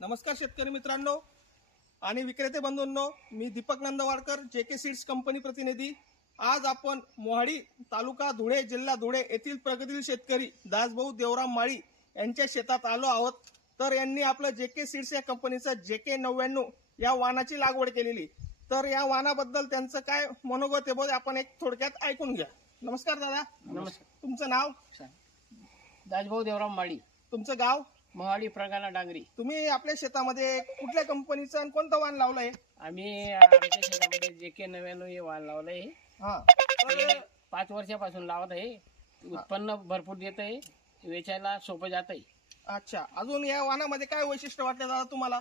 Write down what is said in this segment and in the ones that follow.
नमस्कार शेतकरी मित्रांनो आणि विक्रेते बंधूंनो, मी दीपक नंदवारकर, जेके सीड्स कंपनी प्रतिनिधी। आज आपण मोहाडी तालुका धुळे जिल्हा धुळे येथील प्रगतीशील शेतकरी दासभाऊ देवराम माळी यांच्या शेतात आलो आहोत। तर यांनी आपलं जेके सीड्स या कंपनीचं JK 99 या वाहनाची लागवड केलेली। तर या वाहनाबद्दल त्यांचं काय मनोगत आहे आपण एक थोडक्यात ऐकून घ्या। नमस्कार दादा। नमस्कार। तुमचं नाव? दासभाऊ देवराम माळी, तुमचं गाव? मोहाडी प्रगाणा डांगरी। तुम्ही आपल्या शेतामध्ये कुठल्या कंपनीचं आणि कोणतं वाहन लावलंय? आम्ही आमच्या शेतामध्ये JK 99 हे वाण लावलंय। हा, ते 5 वर्षापासून लावत आहे। उत्पन्न भरपूर देत आहे, वेचायला सोपं जात आहे। अच्छा, अजून या वाहनामध्ये काय वैशिष्ट्य वाटते दादा तुम्हाला?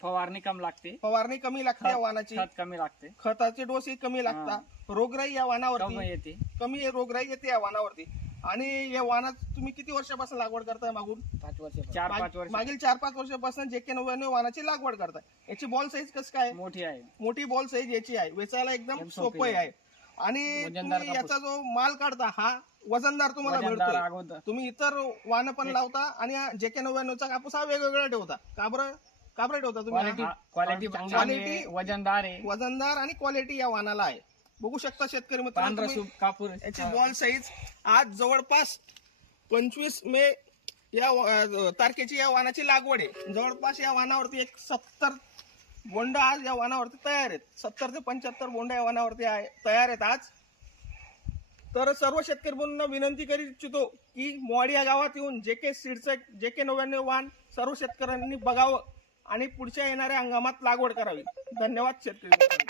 फवारणी कम लागते, फवारणी कमी लागते या वाहनाची, खत कमी लागते, खताचे डोस कमी लागतात, रोगराई या कमी वाहनावरती येते। कमी रोगराई येते या वाहनावरती। आणि या वाहनात तुम्ही किती वर्षापासून लागवड करताय? मागून 5 वर्ष, 4-5 वर्ष मागील 4-5 वर्षापासून JK 99 वाहनाची लागवड करताय। याची बॉल साईज कसं काय? मोठी आहे, मोठी बॉल साईज याची आहे, वेचायला एकदम एकदम सोपी सोपं आहे। आहे। आणि वजनदार तुम्ही याचा जो माल काढता हा वजनदार तुम्हाला वजनदार मिळतो। अगोदर तुम्ही इतर वाहन पण लावता आणि JK 99 चा कापूस हा वेगवेगळा ठेवता का बरं? का बरं ठेवता क्वालिटी तुम्ही? क्वालिटी चांगली क्वालिटी आहे, वजनदार आहे, वजनदार आणि क्वालिटी या वाहनाला आहे। बघू शकता शेतकरी पांढरा मित्रांनो, सूप कापूर याची बॉल साईज आज जवळपास 25 मे या तारखेची या वाहनाची लागवड आहे। जवळपास या वाहनावरती एक 70 बोंड आज या वाहनावरती तयार आहेत। 70 ते 75 बोंड या वाहनावरती तयार आहेत आज। तर सर्व शेतकरी बंधूंना विनंती करू इच्छितो की मोहाडी या गावात येऊन JK सीडचं JK 99 वाहन सर्व शेतकऱ्यांनी बघावं आणि पुढच्या येणाऱ्या हंगामात लागवड करावी। धन्यवाद शेतकरी मित्रांनो।